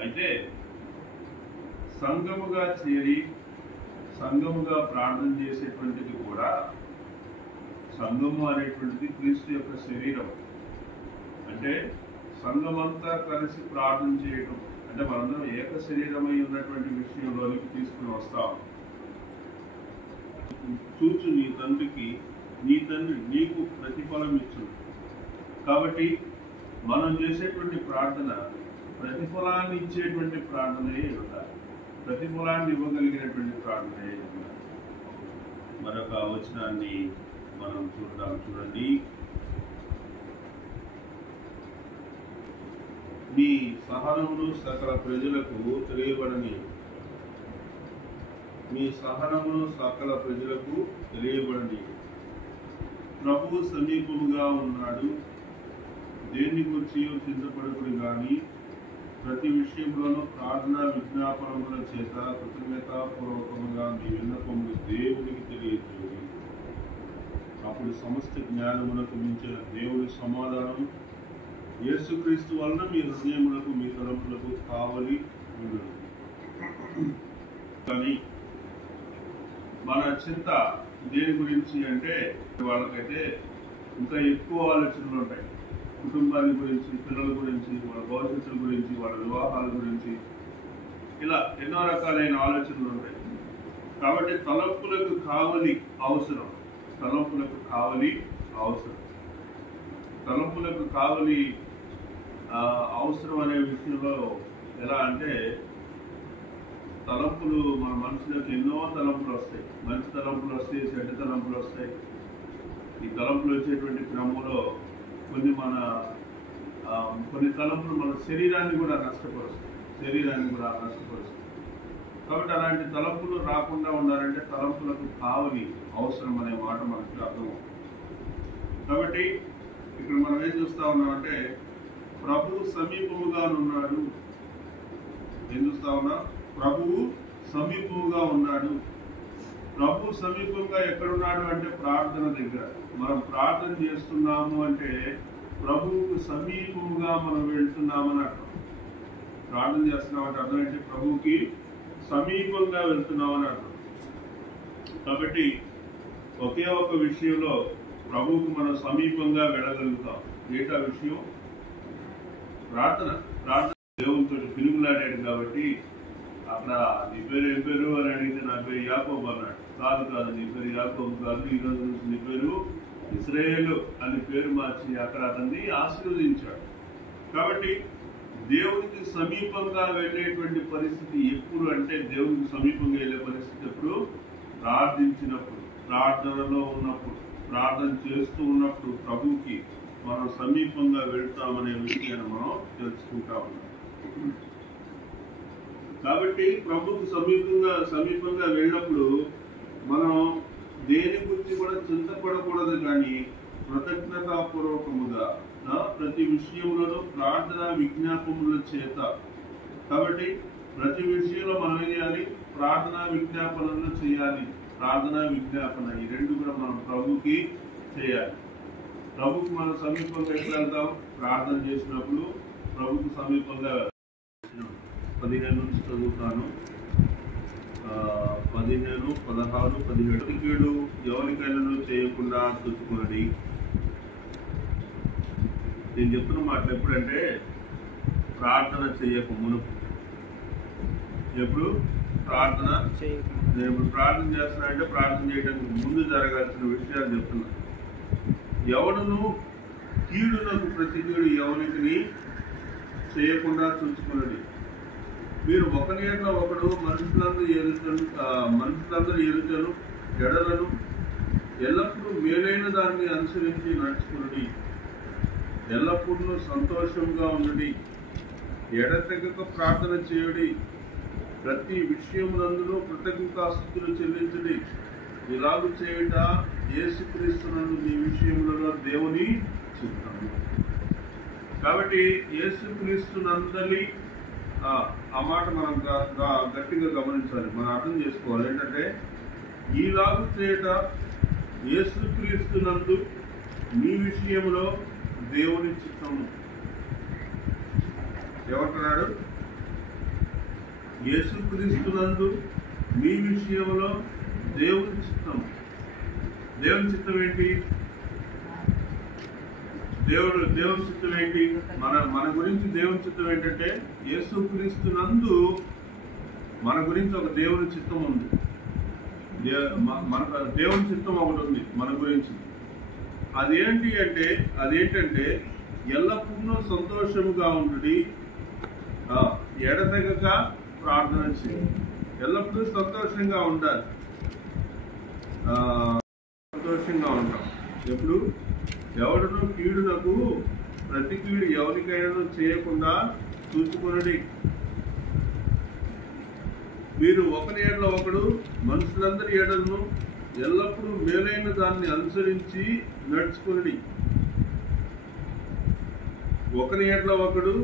అయితే సంఘముగా చేరి సంఘముగా ప్రార్థన చేసేటువంటిది కూడా, సంఘము అనేటువంటిది క్రీస్తు యొక్క శరీరం. అంటే సంఘమంతా కలిసి ప్రార్థన చేయటం అంటే మనందరం ఏక శరీరమై ఉన్నటువంటి విషయంలోనికి తీసుకుని వస్తాం. చూచు నీ తండ్రికి నీ తండ్రి నీకు ప్రతిఫలం ఇచ్చును. కాబట్టి మనం చేసేటువంటి ప్రార్థన ప్రతిఫలాన్ని ఇచ్చేటువంటి ప్రార్థనయే ఉండాలి, ప్రతిఫలాన్ని ఇవ్వగలిగినటువంటి ప్రార్థనయే ఉండాలి. మరొక వచనాన్ని మనం చూడండి. మీ సహనమును సకల ప్రజలకు తెలియబడని, మీ సహనమును సకల ప్రజలకు తెలియబడని. ప్రభువు సమీపముగా ఉన్నాడు, దేన్ని గురించి చింతపడకుడు గాని ప్రతి విషయంలోనూ ప్రార్థనా విజ్ఞాపనముల చేత కృతజ్ఞతాపూర్వకముగా మీ విన్నపములు దేవునికి తెలియజేయండి. అప్పుడు సమస్త జ్ఞానములకు మించిన దేవుని సమాధానం యేసుక్రీస్తు వలన మీ హృదయములకు మీ తలంపులకు కావలి ఉండదు. కానీ మన చింత దేని గురించి అంటే, వాళ్ళకైతే ఇంకా ఎక్కువ ఆలోచనలు ఉంటాయి. కుటుంబాన్ని గురించి, పిల్లల గురించి, వాళ్ళ భవిష్యత్తుల గురించి, వాళ్ళ వివాహాల గురించి, ఇలా ఎన్నో రకాలైన ఆలోచనలు ఉంటాయి. కాబట్టి తలంపులకు కావలి అవసరం, తలంపులకు కావలి అవసరం. తలంపులకు కావలి అవసరం అనే విషయంలో ఎలా అంటే, తలంపులు మన మనసులోకి ఎన్నో తలంపులు వస్తాయి. మంచి తలంపులు వస్తాయి, చెడ్డ తలంపులు వస్తాయి. ఈ తలంపులు వచ్చేటువంటి క్రమంలో కొన్ని తలంపులు మన శరీరాన్ని కూడా నష్టపరుస్తాయి. కాబట్టి అలాంటి తలంపులు రాకుండా ఉండాలంటే తలంపులకు కావలి అవసరం అనే మాట మనకు అర్థమవుతుంది. కాబట్టి ఇక్కడ మనం ఏం చూస్తా ఉన్నామంటే, ప్రభువు సమీపముగా ఉన్నాడు. ఏం చూస్తా ఉన్నా? ప్రభువు సమీపముగా ఉన్నాడు. ప్రభు సమీపంగా ఎక్కడున్నాడు అంటే ప్రార్థన దగ్గర. మనం ప్రార్థన చేస్తున్నాము అంటే ప్రభువుకు సమీపముగా మనం వెళ్తున్నామని అర్థం. ప్రార్థన చేస్తున్నామంటే అర్థం ఏంటి? ప్రభువుకి సమీపంగా వెళ్తున్నామని అర్థం. కాబట్టి ఒకే ఒక విషయంలో ప్రభువుకు మనం సమీపంగా వెళ్ళగలుగుతాం. ఏంటా విషయం? ప్రార్థన. దేవునితో పిలుగులాడాడు కాబట్టి అక్కడ నీ పేరు ఏం పేరు అని అడిగితే నా పేరు యాకోబు అన్నాడు. కాదు, నీ పేరు యాకోబు కాదు, ఈరోజు నుంచి నీ పేరు ఇశ్రాయేలు అని పేరు మార్చి అక్కడ అతన్ని ఆశీర్వదించాడు. కాబట్టి దేవునికి సమీపంగా వెళ్ళేటువంటి పరిస్థితి ఎప్పుడు అంటే, దేవునికి సమీపంగా వెళ్ళే పరిస్థితి ఎప్పుడు? ప్రార్థించినప్పుడు, ప్రార్థనలో ఉన్నప్పుడు, ప్రార్థన చేస్తూ ఉన్నప్పుడు ప్రభువుకి మనం సమీపంగా వెళ్తామనే విషయాన్ని మనం తెలుసుకుంటా ఉన్నాం. కాబట్టి ప్రభువుకు సమీపంగా వెళ్ళినప్పుడు మనం దేని గురించి కూడా చింతపడకూడదు, కానీ కృతజ్ఞతాపూర్వకముగా ప్రతి విషయంలోనూ ప్రార్థన విజ్ఞాపముల చేత. కాబట్టి ప్రతి విషయంలో మనం ఏం చేయాలి? ప్రార్థనా విజ్ఞాపనలు చేయాలి. ప్రార్థనా విజ్ఞాపన ఈ రెండు కూడా మనం ప్రభుకి చేయాలి. ప్రభుకి మనం సమీపంగా ఎట్లా వెళ్తాం? ప్రార్థన చేసినప్పుడు ప్రభుకు సమీపంగా 15 నుంచి చదువుతాను. 15, 16, 17. కీడు ఎవరికైనా చేయకుండా చూసుకున్నది. నేను చెప్తున్న మాటలు ఎప్పుడంటే, ప్రార్థన చేయక మునుపు. ఎప్పుడు ప్రార్థన నేను ఇప్పుడు ప్రార్థన చేస్తున్నానంటే ప్రార్థన చేయడానికి ముందు జరగాల్సిన విషయాలు చెప్తున్నా. ఎవడును కీడునకు ప్రతి కీడు ఎవరికి చేయకుండా చూసుకున్నది. మీరు ఒకరి యొక్క ఒకడు మనుషులందరూ ఎదుటను ఎడలను ఎల్లప్పుడూ మేలైన దాన్ని అనుసరించి నడుచుకున్నది. ఎల్లప్పుడూ సంతోషంగా ఉన్నది. ఎడతెగక ప్రార్థన చేయుడి. ప్రతి విషయమునందును కృతజ్ఞతాస్తుతులు చెల్లించుడి. ఇలాగు చేయుట యేసుక్రీస్తునందు మీ విషయములలో దేవుని చిత్తము. కాబట్టి యేసుక్రీస్తునందలి ఆ మాట మనం గట్టిగా గమనించాలి, మనం అర్థం చేసుకోవాలి. ఏంటంటే, ఈలాగు చేయుట యేసుక్రీస్తునందు మీ విషయంలో దేవుని చిత్తము. ఏమంటున్నాడు? యేసుక్రీస్తునందు మీ విషయంలో దేవుని చిత్తం. దేవుని చిత్తం ఏంటి? దేవుని చిత్తం ఏంటి? మన గురించి దేవుని చిత్తం ఏంటంటే యేసుక్రీస్తునందు మన గురించి ఒక దేవుని చిత్తం ఉంది. మనకు దేవుని చిత్తం ఒకటి ఉంది మన గురించి. అదేంటంటే ఎల్లప్పుడూ సంతోషముగా ఉండుడి, ఎడతెగక ప్రార్థన చేయండి. ఎల్లప్పుడూ సంతోషంగా ఉండాలి. సంతోషంగా ఉంటాం. ఎప్పుడు ఎవడను కీడునకు ప్రతి కీడు ఎవరికైనా చేయకుండా చూసుకొనుడి. మీరు ఒకరి ఎడల ఒకడు మనుషులందరి ఎడలను ఎల్లప్పుడూ మేలైన దాన్ని అనుసరించి నడుచుకుని. ఒకరి ఎడల ఒకడు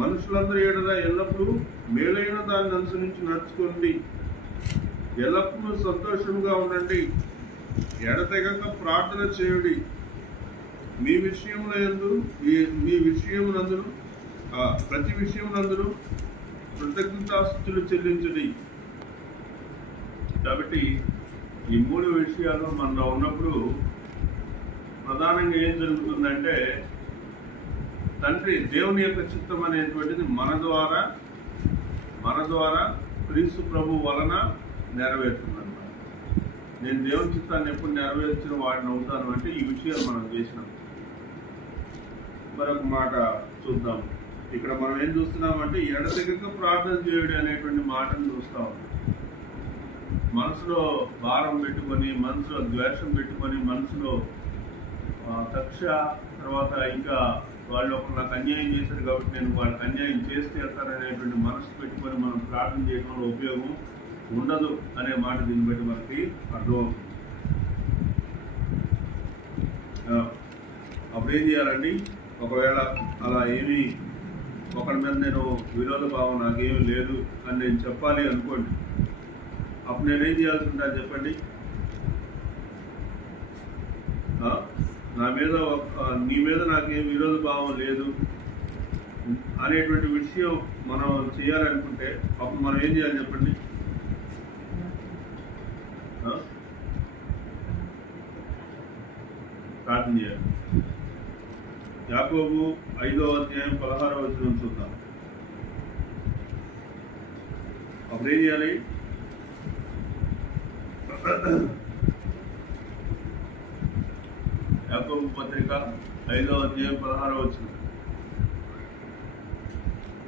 మనుషులందరి ఎడల ఎల్లప్పుడూ మేలైన దాన్ని అనుసరించి నడుచుకోండి. ఎల్లప్పుడూ సంతోషంగా ఉండండి, ఎడతెగక ప్రార్థన చేయుడి. మీ విషయమునందును ప్రతి విషయమునందును కృతజ్ఞతాస్తుతులు చెల్లించుడి. కాబట్టి ఈ 3 విషయాలు మనలో ఉన్నప్పుడు ప్రధానంగా ఏం జరుగుతుందంటే తండ్రి దేవుని యొక్క చిత్తం అనేటువంటిది మన ద్వారా క్రీస్తు ప్రభు వలన నెరవేరుతుందన్నమాట. నేను దేవుని చిత్తాన్ని ఎప్పుడు నెరవేర్చిన వాడిని అవుతాను అంటే ఈ విషయాలు మనం చేసినాం. మరొక మాట చూద్దాం. ఇక్కడ మనం ఏం చూస్తున్నామంటే ఎడతెగక ప్రార్థన చేయడం అనేటువంటి మాటను చూస్తా ఉన్నాం. మనసులో భారం పెట్టుకొని, మనసులో ద్వేషం పెట్టుకొని, మనసులో కక్ష, తర్వాత ఇంకా వాళ్ళు ఒక నాకు అన్యాయం చేశారు కాబట్టి నేను వాళ్ళకి అన్యాయం చేస్తే వెళ్తారనేటువంటి మనసు పెట్టుకొని మనం ప్రార్థన చేయడంలో ఉపయోగం ఉండదు అనే మాట దీన్ని బట్టి మనకి అర్థమవుతుంది. అప్పుడు ఏం చేయాలండి? ఒకవేళ అలా ఏమీ ఒకరి మీద నేను విరోధ భావం నాకేమీ లేదు అని నేను చెప్పాలి అనుకోండి, అప్పుడు నేనేం చేయాల్సి ఉంటుంది చెప్పండి? నీ మీద నాకేం విరోధ భావం లేదు అనేటువంటి విషయం మనం చేయాలనుకుంటే అప్పుడు మనం ఏం చేయాలి చెప్పండి? ప్రార్థన చేయాలి. యాకోబు 5వ అధ్యాయం 16వ వచనం చూద్దాం. అప్పుడు ఏం చేయాలి? యాకోబు పత్రిక 5వ అధ్యాయం 16వ వచనం.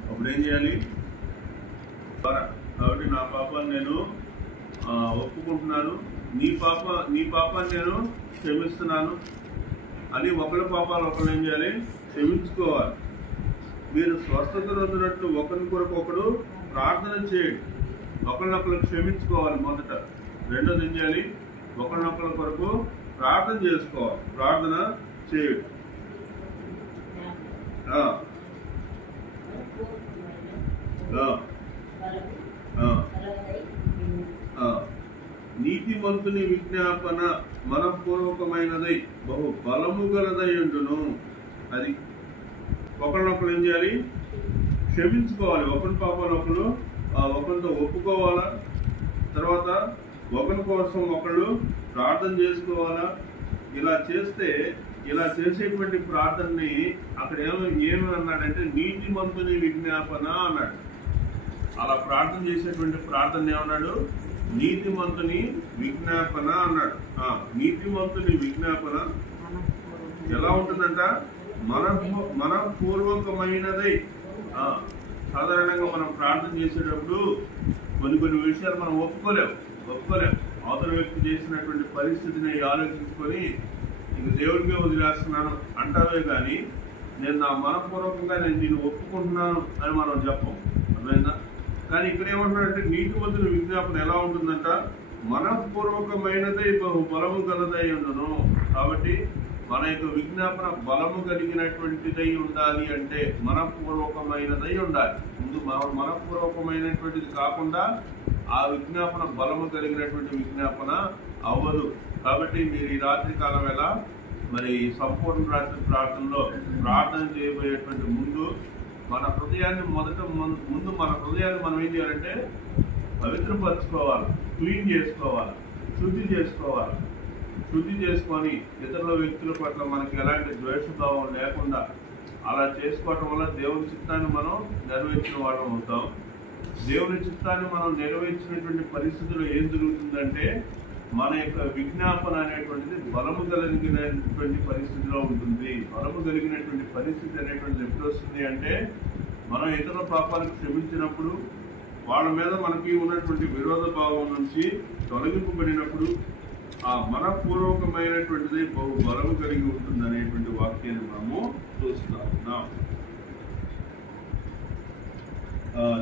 అప్పుడు ఏం చేయాలి? కాబట్టి నా పాపాన్ని నేను ఒప్పుకుంటున్నాను, నీ పాపాన్ని నేను క్షమిస్తున్నాను అని ఒకరి పాపాలు ఒకరు ఏం చేయాలి? క్షమించుకోవాలి. మీరు స్వస్థత పొందినట్లు ఒకరి కొరకు ఒకడు ప్రార్థన చేయండి. ఒకరినొకరు క్షమించుకోవాలి మొదట. రెండోది ఏం చేయాలి? ఒకరినొకరి కొరకు ప్రార్థన చేసుకోవాలి, ప్రార్థన చేయండి. నీతిమంతుని విజ్ఞాపన మనపూర్వకమైనదై బహు బలము గలదై ఉండును. అది ఒకరినొకరు ఏం చేయాలి? క్షమించుకోవాలి. ఒకరి పాపాలు ఒకరితో ఒప్పుకోవాలా. తర్వాత ఒకరి కోసం ఒకళ్ళు ప్రార్థన చేసుకోవాలా. ఇలా చేసేటువంటి ప్రార్థనని అక్కడ ఏమి అన్నాడంటే నీతిమంతుని విజ్ఞాపన అన్నాడు. అలా ప్రార్థన చేసేటువంటి ప్రార్థన ఏమన్నాడు? నీతిమంతుని విజ్ఞాపన అన్నాడు. నీతిమంతుని విజ్ఞాపన ఎలా ఉంటుందంట? మనపూర్వకమైనదై. సాధారణంగా మనం ప్రార్థన చేసేటప్పుడు కొన్ని విషయాలు మనం ఒప్పుకోలేము. అవతల వ్యక్తి చేసినటువంటి పరిస్థితిని ఆలోచించుకొని ఇంక దేవుడికే వదిలేస్తున్నాను అంటావే కానీ నేను నా మనపూర్వకంగా నేను దీన్ని ఒప్పుకుంటున్నాను అని మనం చెప్పం. అర్థమైందా? కానీ ఇక్కడ ఏమంటున్నాడంటే నీతిమంతుని విజ్ఞాపన ఎలా ఉంటుందంట? మనపూర్వకమైనదై బహు బలము గలదై ఉండును. కాబట్టి మన యొక్క విజ్ఞాపన బలము కలిగినటువంటిదై ఉండాలి. అంటే మనపూర్వకమైనదై ఉండాలి. ముందు మనపూర్వకమైనటువంటిది కాకుండా ఆ విజ్ఞాపన బలము కలిగినటువంటి విజ్ఞాపన అవ్వదు. కాబట్టి మీరు ఈ రాత్రి కాలం ఎలా మరి సంపూర్ణ రాత్రి ప్రార్థనలో ప్రార్థన చేయబోయేటువంటి ముందు మన హృదయాన్ని ముందు మన హృదయాన్ని మనం ఏం చేయాలంటే పవిత్రపరచుకోవాలి, క్లీన్ చేసుకోవాలి, శుద్ధి చేసుకోవాలి. శుద్ధి చేసుకొని ఇతరుల వ్యక్తుల పట్ల మనకి ఎలాంటి ద్వేషభావం లేకుండా అలా చేసుకోవటం వల్ల దేవుని చిత్తాన్ని మనం నెరవేర్చిన వాళ్ళం అవుతాం. దేవుని చిత్తాన్ని మనం నెరవేర్చినటువంటి పరిస్థితుల్లో ఏం జరుగుతుందంటే మన యొక్క విజ్ఞాపన అనేటువంటిది బలము కలిగినటువంటి పరిస్థితిలో ఉంటుంది. బలము కలిగినటువంటి పరిస్థితి అనేటువంటిది ఎప్పుడు వస్తుంది అంటే మనం ఇతరుల పాపాలకు క్షమించినప్పుడు, వాళ్ళ మీద మనకి ఉన్నటువంటి విరోధ భావం నుంచి తొలగింపబడినప్పుడు ఆ మనపూర్వకమైనటువంటిది బహు బలము కలిగి ఉంటుంది అనేటువంటి వాక్యాన్ని మనము చూస్తా ఉన్నాం.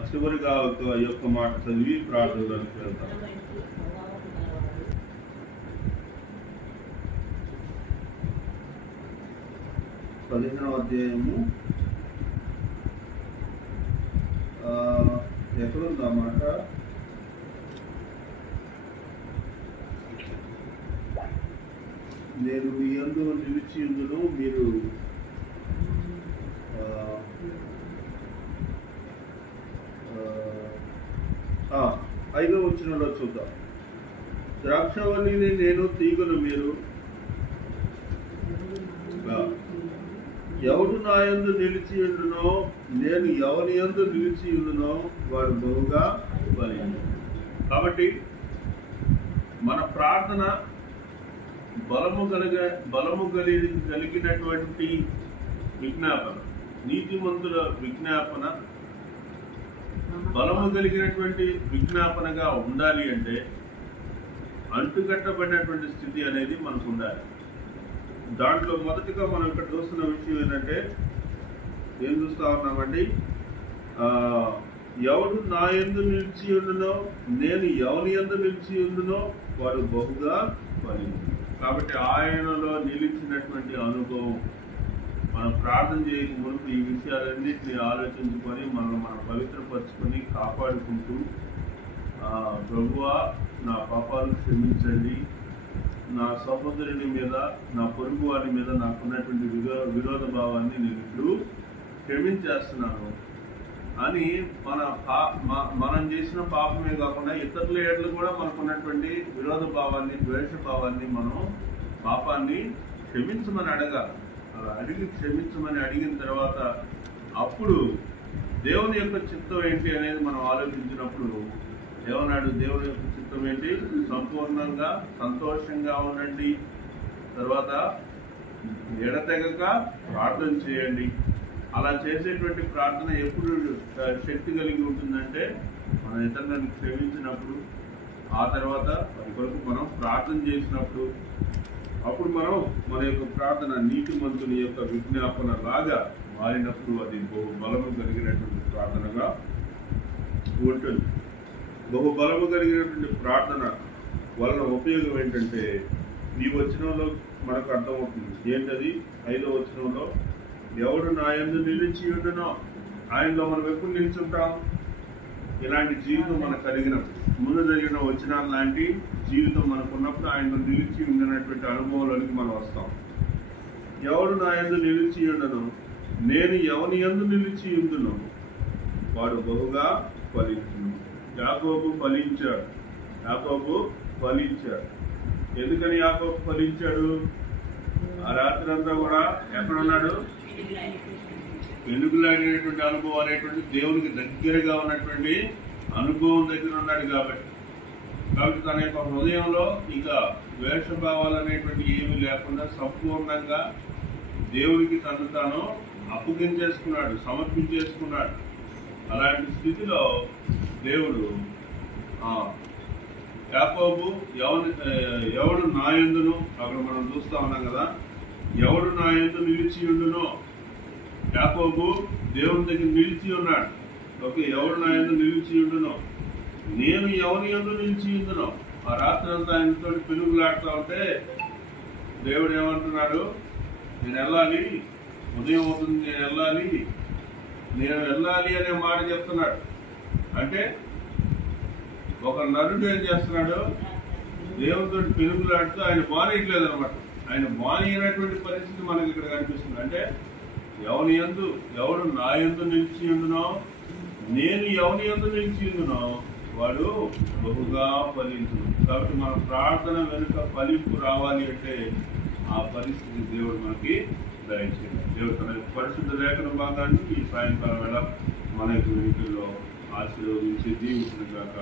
చివరిగా ఒక యొక్క మాట చదివి ప్రార్థనలోకి వెళ్తాం. 15వ అధ్యాయము ఎక్కడుందా మాట? నేను మీ యందు నిలిచి ఉందును, మీరు 5వ వచనంలో చూద్దాం. ద్రాక్షవల్లిని నేను, తీగను మీరు. ఎవడు నా యందు నిలిచి ఉండునో, నేను ఎవరి యందు నిలిచి ఉండునో వాడు బహుగా ఫలించును. కాబట్టి మన ప్రార్థన బలము కలిగినటువంటి విజ్ఞాపన, నీతిమంతుల విజ్ఞాపన బలము కలిగినటువంటి విజ్ఞాపనగా ఉండాలి అంటే అంటుకట్టబడినటువంటి స్థితి అనేది మనకు ఉండాలి. దాంట్లో మొదటిగా మనం ఇక్కడ చూస్తున్న విషయం ఏంటంటే, ఏం చూస్తా ఉన్నామండి, ఎవడు నా యందు నిలిచి ఉండునో, నేను ఎవని యందు నిలిచి ఉండునో వాడు బహుగా ఫలించును. కాబట్టి ఆయనలో నిలిచినటువంటి అనుభవం మనం ప్రార్థన చేయక మునుపు ఈ విషయాలన్నింటినీ ఆలోచించుకొని మనం పవిత్రపరచుకొని కాపాడుకుంటూ, ప్రభువా నా పాపాలు క్షమించండి, నా సహోదరుని మీద, నా పొరుగు వారి మీద నాకున్నటువంటి విరోధ భావాన్ని నేను ఇప్పుడు క్షమించేస్తున్నాను అని మనం చేసిన పాపమే కాకుండా ఇతరుల ఏళ్ళు కూడా మనకున్నటువంటి విరోధ భావాన్ని, ద్వేష భావాన్ని, మనం పాపాన్ని క్షమించమని అడగాలి. అలా క్షమించమని అడిగిన తర్వాత అప్పుడు దేవుని యొక్క చిత్తం ఏంటి అనేది మనం ఆలోచించినప్పుడు ఏమన్నాడు? దేవుని యొక్క చిత్తం ఏంటి? సంపూర్ణంగా సంతోషంగా ఉండండి, తర్వాత ఎడతెగక ప్రార్థన చేయండి. అలా చేసేటువంటి ప్రార్థన ఎప్పుడు శక్తి కలిగి ఉంటుందంటే మన ఇతరులను క్షమించినప్పుడు, ఆ తర్వాత వారి కొరకు మనం ప్రార్థన చేసినప్పుడు, అప్పుడు మనం మన యొక్క ప్రార్థన నీతిమంతుని యొక్క విజ్ఞాపన లాగా మారినప్పుడు అది బహుబలము కలిగినటువంటి ప్రార్థనగా ఉంటుంది. బహుబలము కలిగినటువంటి ప్రార్థన వలన ఉపయోగం ఏంటంటే ఈ వచనంలో మనకు అర్థమవుతుంది. ఏంటది? 5వ వచనంలో ఎవడు నా యందు నిలిచి ఉండునో, ఆయనలో మనం ఎప్పుడు నిలిచుంటాం? ఇలాంటి జీవితం మనకు కలిగినప్పుడు, ముందు జరిగిన వచనాలు లాంటి జీవితం మనకు ఉన్నప్పుడు ఆయనలో నిలిచి ఉండినటువంటి అనుభవంలోనికి మనం వస్తాం. ఎవడు నా యందు నిలిచి ఉండునో, నేను ఎవని యందు నిలిచి ఉండునో వాడు బహుగా ఫలించును. యాకోబు ఫలించాడు. ఎందుకని యాకోబు ఫలించాడు? ఆ రాత్రి అంతా కూడా ఎక్కడున్నాడు? వెలుగులాడినటువంటి అనుభవం అనేటువంటి దేవునికి దగ్గరగా ఉన్నటువంటి అనుభవం దగ్గర ఉన్నాడు. కాబట్టి తన యొక్క హృదయంలో ఇక ద్వేషభావాలు అనేటువంటి ఏమీ లేకుండా సంపూర్ణంగా దేవునికి తను తాను అప్పగించేసుకున్నాడు, సమర్పించేసుకున్నాడు. అలాంటి స్థితిలో దేవుడు యాకోబు ఎవడు నా యందును, అక్కడ మనం చూస్తా ఉన్నాం కదా, ఎవడు నా యందు నిలిచి ఉండునో, యాకోబు దేవుని దగ్గర నిలిచి ఉన్నాడు. ఓకే, ఎవడు నా యందు నిలిచి ఉండునో, నేను ఎవరి యందు నిలిచి ఉండునో. ఆ రాత్రి అంతా ఆయనతో పెనుగులాడుతూ ఉంటే దేవుడు ఏమంటున్నాడు? నేను వెళ్ళాలి, ఉదయం అవుతుంది, నేను వెళ్ళాలి అనే మాట చెప్తున్నాడు. అంటే ఒక నరుడు ఏం చేస్తున్నాడు? దేవునితో పెనుగులాడుతూ ఆయన బానేయట్లేదు అనమాట. ఆయన బానేయనటువంటి పరిస్థితి మనకి ఇక్కడ కనిపిస్తుంది. అంటే ఎవడు నా యందు నిలిచి ఉండునో, నేను ఎవని యందు నిలిచి ఉండునో వాడు బహుగా ఫలించును. కాబట్టి మన ప్రార్థన వెనుక ఫలింపు రావాలి అంటే ఆ పరిస్థితి దేవుడు మనకి దయచేయండి. దేవుడు తన పరిశుద్ధ లేఖన భాగాన్ని ఈ సాయంకాలం వేళ మన యొక్క వెనుకల్లో ఆశీర్వదించి దీవించిన గాక.